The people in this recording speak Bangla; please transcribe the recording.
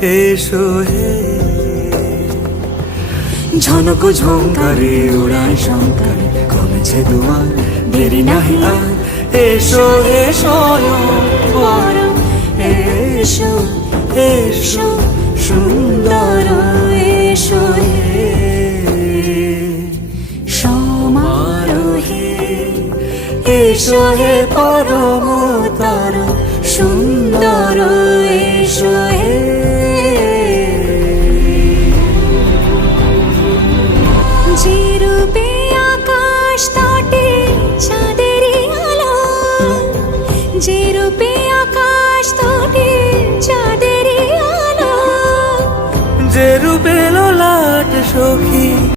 এসো হে। ঝনক ঝঙ্কারে উড়ায় শঙ্কারে কমেছে দুয়ার, দেরি নাহি আর। এসো হে স্বয়ংবর, এসো এসো সুন্দর, এসো হে সমারোহে। এসো হে পরমতর সুন্দর, এসো হে। যে রূপে আকাশ তটে চাঁদেরই আলো, যে রূপে আকাশ তটে চাঁদেরই আলো, যে রূপে ললাট সখী